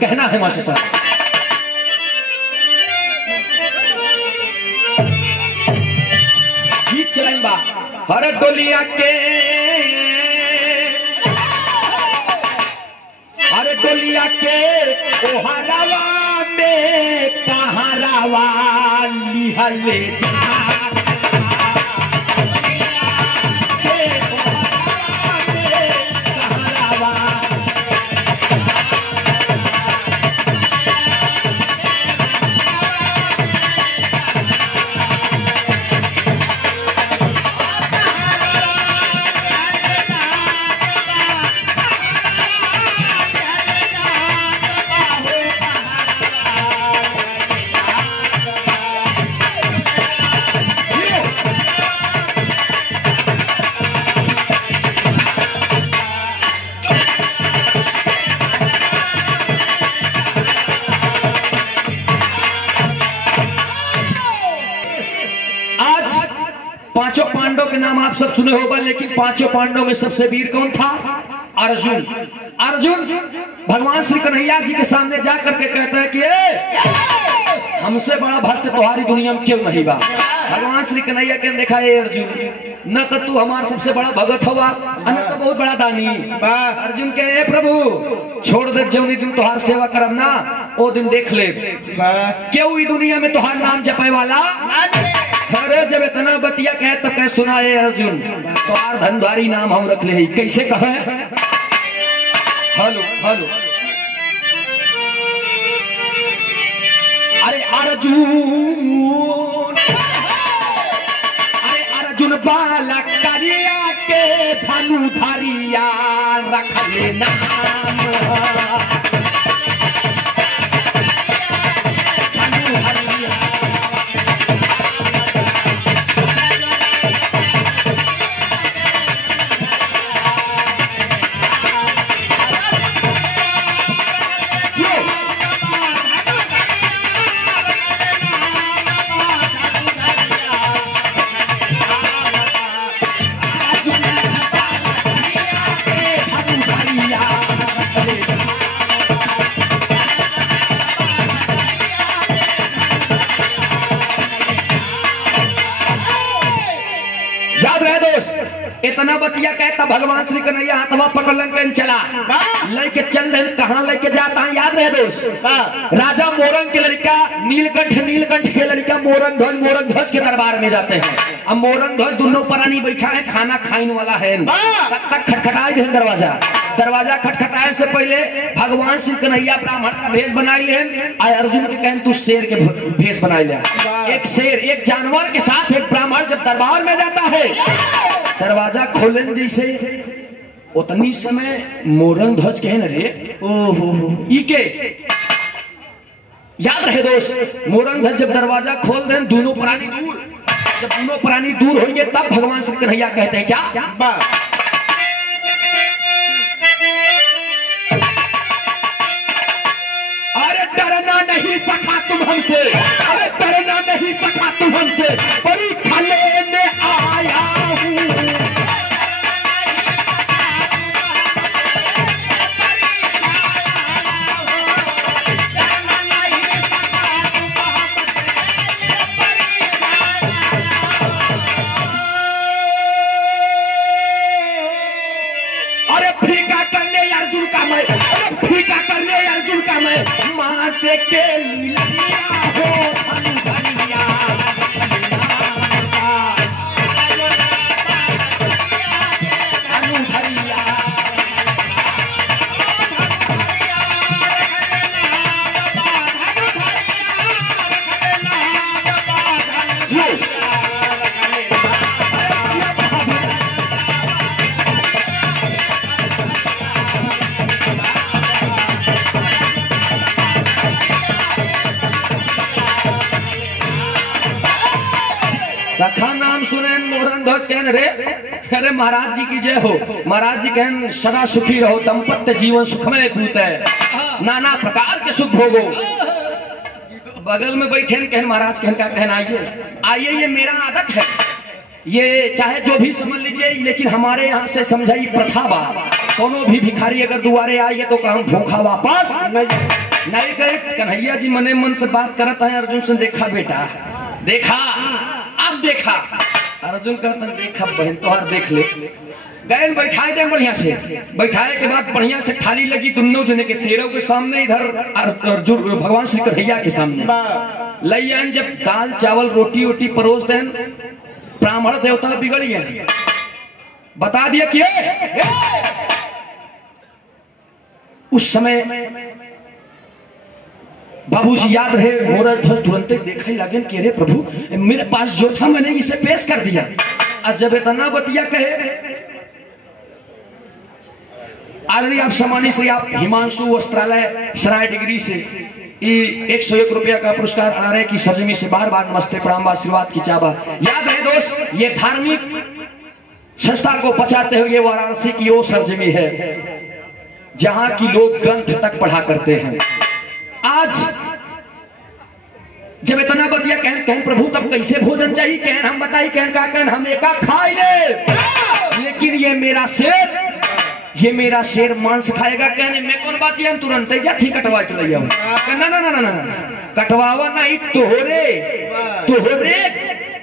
कहना है मास्टर साहब। गीत के लाइन बा, हर डोलिया के अरे डोलिया के ओहरावा में कहारावा लिहले जा पांचों पांडवों के नाम आप सब सुने होगा, लेकिन पांचों पांडवों में सबसे वीर कौन था? अर्जुन। अर्जुन भगवान श्री कन्हैया जी के सामने जा करके कहता है कि हमसे बड़ा भक्त तुम्हारी दुनिया में क्यों नहीं बा। भगवान श्री कन्हैया के देखा है अर्जुन, न तो तू हमारा सबसे बड़ा भगत होगा, न तो बहुत बड़ा दानी। अर्जुन के प्रभु छोड़ दे, जो दिन तुहार सेवा करम ना वो दिन देख ले क्यों दुनिया में तुहार नाम जपे वाला। अरे जब इतना बतिया कहे तो कह सुनाए अर्जुन, तुहार धनधारी नाम हम रख ले। कैसे कहे? हेलो हेलो, अरे अर्जुन, अरे अर्जुन बालक करिया के धनुधारिया रख ले नाम। इतना बतिया कहता भगवान श्री कन्हैया हाथवा पकड़लन के चला लेके चल रहे। कहाँ लेके जाता है याद रहे दोस्त? राजा मोरंग के लड़का नीलकंठ, नीलकंठ के लड़का मोरंग ध्वज के दरबार में जाते हैं। अब मोरंग ध्वज दोनों प्राणी बैठा है, खाना खाने वाला है। तब तक खटखटाए थे दरवाजा। दरवाजा खटखटाए से पहले भगवान श्री कन्हैया ब्राह्मण का भेष बनाए ले। अर्जुन के कहन तू शेर के भेष बनाए ले। एक शेर, एक जानवर के साथ एक ब्राह्मण जब दरबार में जाता है, दरवाजा खोलन जैसे उतनी समय मोरंग ध्वज के न रे ई के याद रहे दोस्त। मोरंग ध्वज जब दरवाजा खोल दें दोनों प्राणी दूर, जब दोनों प्राणी दूर होंगे तब भगवान श्री कन्हैया कहते हैं क्या? अरे डरना नहीं सका तुम हमसे, अरे डरना नहीं सका तुम हमसे, परीक्षा लेने आया हूँ। अरे फीका करने अर्जुन का मैं, अरे फीका करने अर्जुन का मैं, माते के लीलिया हो धनुधरिया। सखा नाम सुने मोरंग ध्वज कहन रे, अरे महाराज जी की जय हो। महाराज जी कहन सदा सुखी रहो, दंपत्य जीवन सुख में पूते, नाना प्रकार के सुख भोगो। बगल में बैठे कहन महाराज कहन का कहन आइए आइए, ये मेरा आदत है, ये चाहे जो भी समझ लीजिए, लेकिन हमारे यहाँ से समझाई प्रथा बा। कोनो भी भिखारी अगर दुआरे आइए तो कहम भूखा वापस नहीं कहे। कन्हैया जी मने मन से बात करता है अर्जुन से, देखा बेटा देखा, अब देखा। अर्जुन कहता देखा बहन तोहार देख ले। गैन बैठाए दे बढ़िया से, बैठाए के बाद बढ़िया से थाली लगी दोनों जने के शेरों के सामने, इधर अर्जुन भगवान श्री कन्हैया के सामने लैन। जब दाल चावल रोटी वोटी परोस देन, ब्राह्मण देवता बिगड़ गए, बता दिया कि उस समय बाबूजी याद रहे मोरा ध्वज तुरंत देखा ही लगे कि अरे प्रभु मेरे पास जो था मैंने इसे पेश कर दिया। और जब इतना बतिया कहे, आदरणीय आप सम्मानित से आप हिमांशु वस्त्रालय सराय डिग्री से 101 रुपया का पुरस्कार आ रहे की सरजमी से बार बार नमस्ते प्रणाम आशीर्वाद की चाबा। याद रहे दोस्त, ये धार्मिक संस्था को बचाते हुए वाराणसी की वो सरजमी है जहां की लोग ग्रंथ तक पढ़ा करते हैं। आज जब इतना बतिया कहन प्रभु तब कैसे भोजन चाहिए, कहन हम बताई, कहन का कहन हम एका खाई ले, लेकिन ये मेरा शेर मांस खाएगा। कहने में कौन बात है, हम तुरंत ही जाती कटवा के लिया। ना ना ना ना ना कटवावा नहीं, तोहरे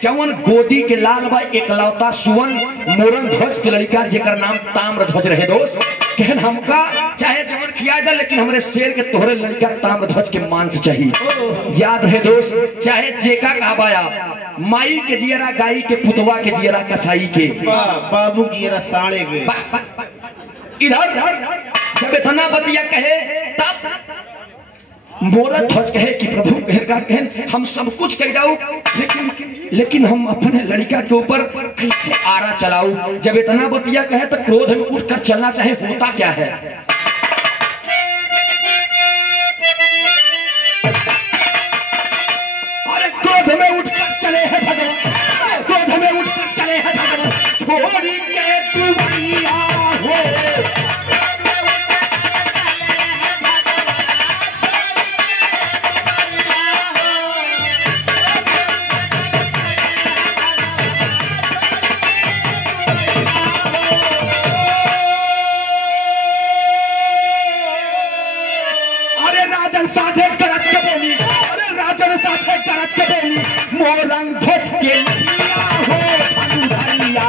जवन गोदी के लाल बा एकलौता सुवन मोरन ध्वज के लड़का जेकर नाम ताम्र ध्वज रहे दोस्त। कहन हमका चाहे जवन खिया दे, लेकिन हमरे शेर के तोहरे लड़का ताम्र ध्वज के मांस चाहिए। याद रहे दोस्त, चाहे जेका काबाया माई के जियरा गाई के पुतवा के जियरा कसाई के बाबू जियरा साड़े के। इधर जब इतना बतिया कहे तब मोरा ध्वज कहे कि प्रभु कहन हम सब कुछ कह जाऊ, लेकिन हम अपने लड़का के ऊपर कैसे आरा चलाऊ। जब इतना बतिया कहे तो क्रोध में उठकर चलना चाहे, होता क्या है। अरे क्रोध में उठकर चले हैं भगवान, क्रोध में उठकर चले हैं भगवान, छोड़ के तू भैया हो। मोरंग ध्वज के लिया हो धनुधरिया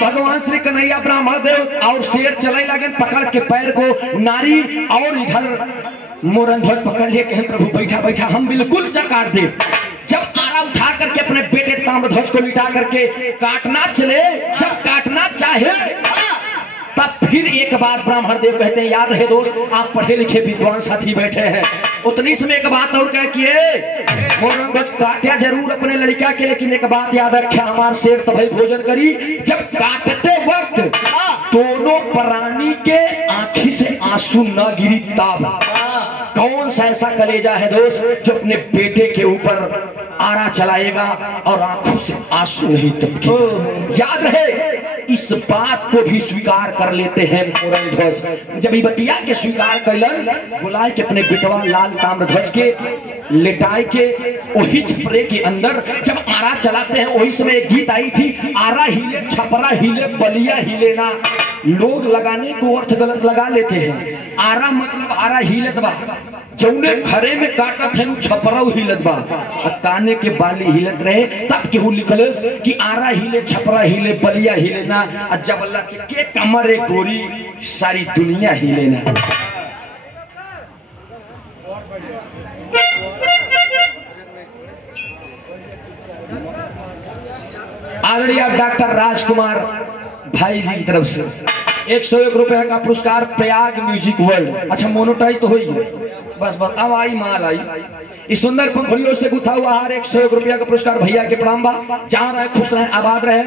भगवान श्री कन्हैया ब्राह्मण देव और शेर चले लगे पकड़ के पैर को नारी, और इधर मोरन ध्वज पकड़ लिए, कहे प्रभु बैठा बैठा हम बिल्कुल काट दे। जब आरा उठा करके अपने बेटे ताम्र ध्वज को लिटा करके काटना चले, जब काटना चाहे तब फिर एक बात ब्राह्मण देव कहते हैं, याद रहे दोस्त आप पढ़े लिखे विद्वान साथी बैठे हैं, उतनी समय एक बात और कह किए मोरन ध्वज काटा जरूर अपने लड़का के, लेकिन एक बात याद रखे हमार शेर तभी भोजन करी। जब काटते वक्त दोनों प्राणी के आंखी से आंसू न गिरी तब कौन सा ऐसा कलेजा है दोस्त जो अपने बेटे के ऊपर आरा चलाएगा और आंखों से आंसू नहीं टपकेगा। याद रहे इस बात को भी स्वीकार कर लेते हैं मोरन ध्वज। जब बतिया के स्वीकार कैलन, बुलाए के अपने बेटवा लाल ताम्र ध्वज के लेटाए के वही छपरे के अंदर जब आरा चलाते हैं, वही समय एक गीत आई थी, आरा हिले छपरा हिले बलिया हिले ना। लोग लगाने को अर्थ गलत लगा लेते हैं। आरा मतलब आरा हिलत बा, जौने घरे में काटत है छपरा हिलत बा, काने के बाली हिलत रहे तब केहू लिखल कि आरा हिले छपरा हिले बलिया हिले ना। जब अल्लाह के कमर एक गोरी सारी दुनिया हिले ना। आदरणीय डॉक्टर राजकुमार भाई जी की तरफ से 101 रुपए का पुरस्कार प्रयाग म्यूजिक वर्ल्ड। अच्छा मोनोटाइज तो हो ही है, बस अब आई माल आई। इस सुंदर पंखुड़ियों से गुथा हुआ हार 101 रुपया का पुरस्कार भैया के प्रणाम बा। जहाँ रहे खुश रहे आबाद रहे।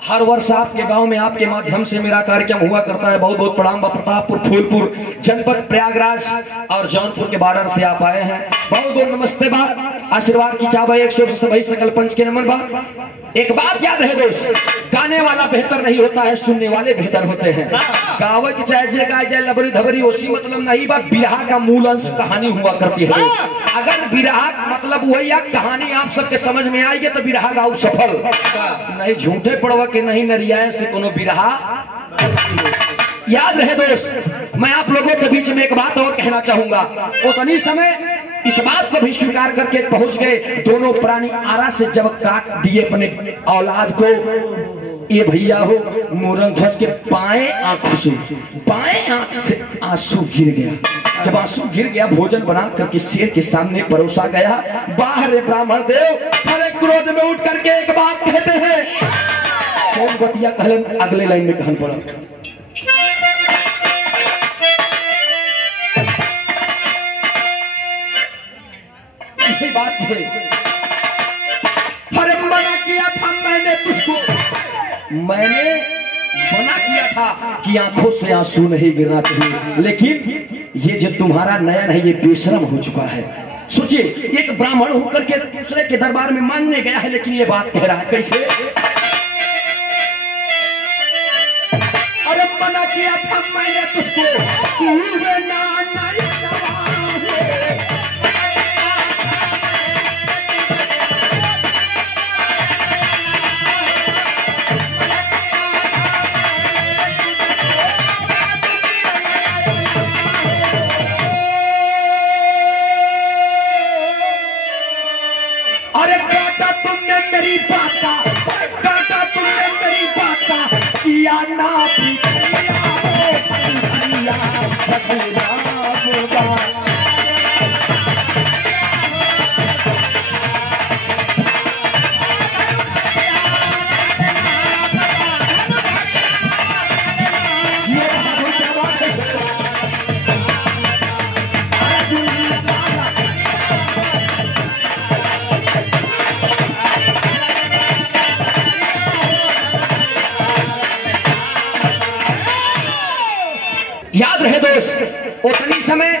हर वर्ष आपके गांव में आपके माध्यम से मेरा कार्यक्रम हुआ करता है। बहुत बहुत प्रणाम। प्रतापपुर, फूलपुर जनपद, प्रयागराज और जौनपुर के बॉर्डर से आप आए हैं। बहुत बहुत नमस्ते बा, आशीर्वाद की चाबा 100 से भाई सकल पंच के नमन बा। एक बात याद रहे दोस्त, गाने वाला बेहतर नहीं होता है, सुनने वाले बेहतर होते हैं। गावे की चाहे जे गाय जाए लबड़ी धबड़ी उसी मतलब नहीं बा। बिरहा का मूल अंश कहानी हुआ करती है। अगर बिरहा मतलब वही या कहानी आप सबके समझ में आएगी तो बिरहा गाँव सफल नहीं। झूठे पड़वा के नहीं नरिया से कोनो बिरहा। याद रहे दोस्त, मैं आप लोगों के बीच में एक बात और कहना चाहूंगा। उतनी समय इस बात को भी स्वीकार करके पहुंच गए दोनों प्राणी आरा से जब काट दिए अपने औलाद को। ये भैया हो मोरंग ध्वज के बाएं आंख से आंसू गिर गया। जब आंसू गिर गया, भोजन बना करके शेर के सामने परोसा गया। बाहर ब्राह्मण देव हरे क्रोध में उठ करके एक बात कहते हैं। कौन बतिया कहलन, अगले लाइन में कहन पड़ा। बात है, अरे मना किया था मैंने तुझको, मैंने मना किया था कि आंखों से आंसू नहीं गिरना चाहिए, लेकिन ये जो तुम्हारा नयन है ये बेशरम हो चुका है। सोचिए, एक ब्राह्मण होकर के दूसरे के दरबार में मांगने गया है, लेकिन ये बात कह रहा है कैसे। अरे मना किया था मैंने तुझको, याद रहे दोस्त, उतनी समय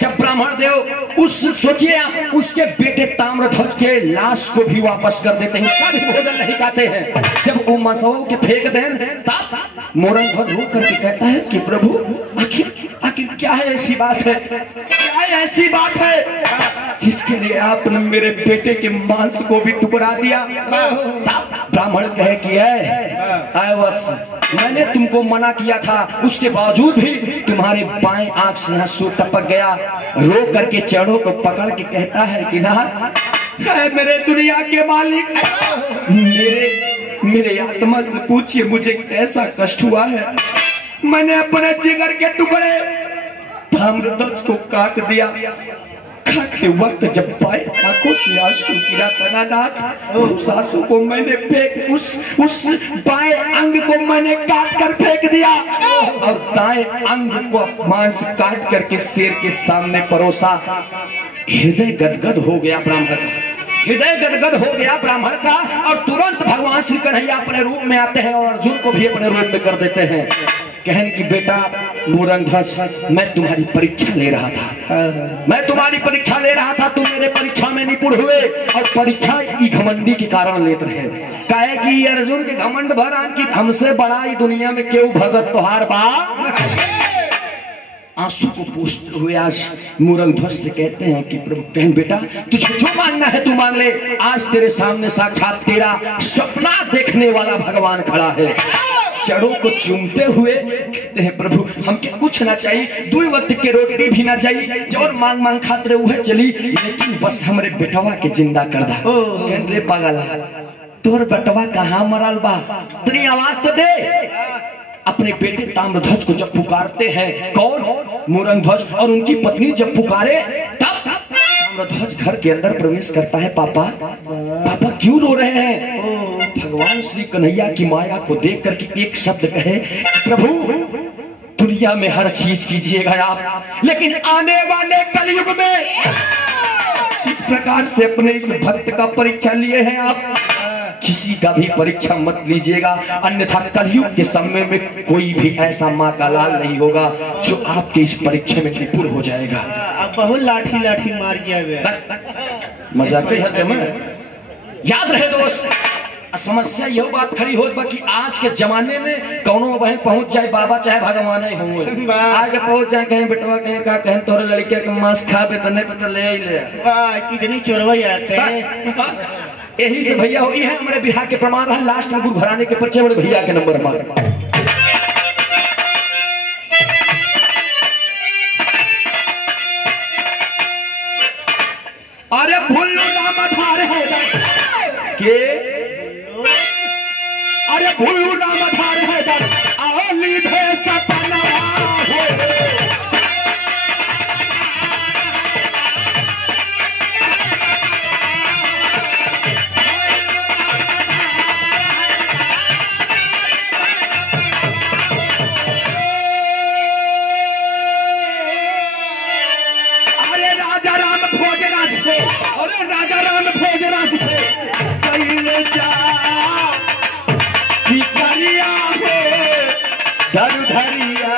जब ब्राह्मण देव उस सोचिए आप उसके बेटे ताम्रध्वज के लाश को भी वापस कर देते हैं, उसका भी भोजन नहीं खाते हैं। जब वो मसौ के फेंक दें तब मोरंग ध्वज रो करके कहता है कि प्रभु आखिर क्या है ऐसी बात है, क्या है ऐसी बात है जिसके लिए आपने मेरे बेटे के मांस को भी टुकड़ा दिया। तब ब्राह्मण कहे कि मैंने तुमको मना किया था, उसके बावजूद भी तुम्हारे बाएं आंख से आंसू टपक गया। रो करके चरणों को पकड़ के कहता है कि ना मेरे दुनिया के मालिक, मेरे आत्मा से पूछिए मुझे कैसा कष्ट हुआ है। मैंने अपने जिगर के टुकड़े ताम्रध्वज को काट दिया। काटते वक्त जब बाएं आंखों से आंसू गिरा तनानाथ, उस आंसू को मैंने फेंक उस बाएं अंग को मैंने काट कर फेंक दिया और दाएं अंग को मांस काट करके शेर के सामने परोसा। हृदय गदगद हो गया ब्राह्मण का, हृदय गदगद हो गया ब्राह्मण का। और तुरंत भगवान श्री कन्हैया अपने रूप में आते हैं और अर्जुन को भी अपने रूप में कर देते हैं। कहन कि बेटा मोरंग ध्वज, मैं तुम्हारी परीक्षा ले रहा था, मैं तुम्हारी परीक्षा ले रहा था। तुम मेरे परीक्षा में निपुण हुए और परीक्षा ई घमंडी के कारण लेते रहे। कहे कि अर्जुन के घमंड भरान की हमसे बड़ा ई दुनिया में क्यों भगत तोहार बा। आंसू को पूछते हुए आज मोरंग ध्वज से कहते हैं कि प्रभु बहन बेटा तुझे जो मांगना है तू मांग ले। आज तेरे सामने साक्षात तेरा सपना देखने वाला भगवान खड़ा है। चढ़ों को चूमते हुए कहते हैं प्रभु हमके कुछ ना चाहिए, 2 वक्त के रोटी भी ना चाहिए, जो मांग खाते हुए चली, लेकिन बस हमरे बेटवा के जिंदा कर दा। कहन रे पागला, तोर बेटवा कहाँ मरल बा, तेरी आवाज तो दे। अपने बेटे ताम्रध्वज को जब पुकारते हैं, कौन मोरंग ध्वज और उनकी पत्नी जब पुकारे, तब ताम्रध्वज घर के अंदर प्रवेश करता है। पापा क्यों रो रहे हैं। भगवान श्री कन्हैया की माया को देख करके एक शब्द कहे, प्रभु दुनिया में हर चीज कीजिएगा आप, लेकिन आने वाले कलयुग में जिस प्रकार से अपने इस भक्त का परीक्षा लिए हैं आप, किसी का भी परीक्षा मत लीजिएगा, अन्यथा कलयुग के समय में कोई भी ऐसा माँ का लाल नहीं होगा जो आपके इस परीक्षा में निपुण हो जाएगा। अब बहुत लाठी लाठी मार गया मजाक हर जमा याद रहे दोस्त। समस्या यह बात खड़ी हो कि आज के जमाने में कौनो वहीं पहुंच जाए बाबा चाहे भगवान ही हुए, आगे पहुंच जाए कहीं बेटवा कहीं का कहीं तोरे लड़के के मांस खा बेतने पे ले ही ले कितनी चोरवा आते यही से भैया हुई है हमारे बिहार के प्रमाण है। लास्ट में गुरु घराने के परिचय बड़े भैया के नंबर मार। अरे भुल्लू नाम धार है के, अरे भुल्लू नाम धार है दर आली भे सपना हो। अरे राजा राम भोजराज से, अरे राजा राम भोजराज से कहीं जा धरिया हो धर धरिया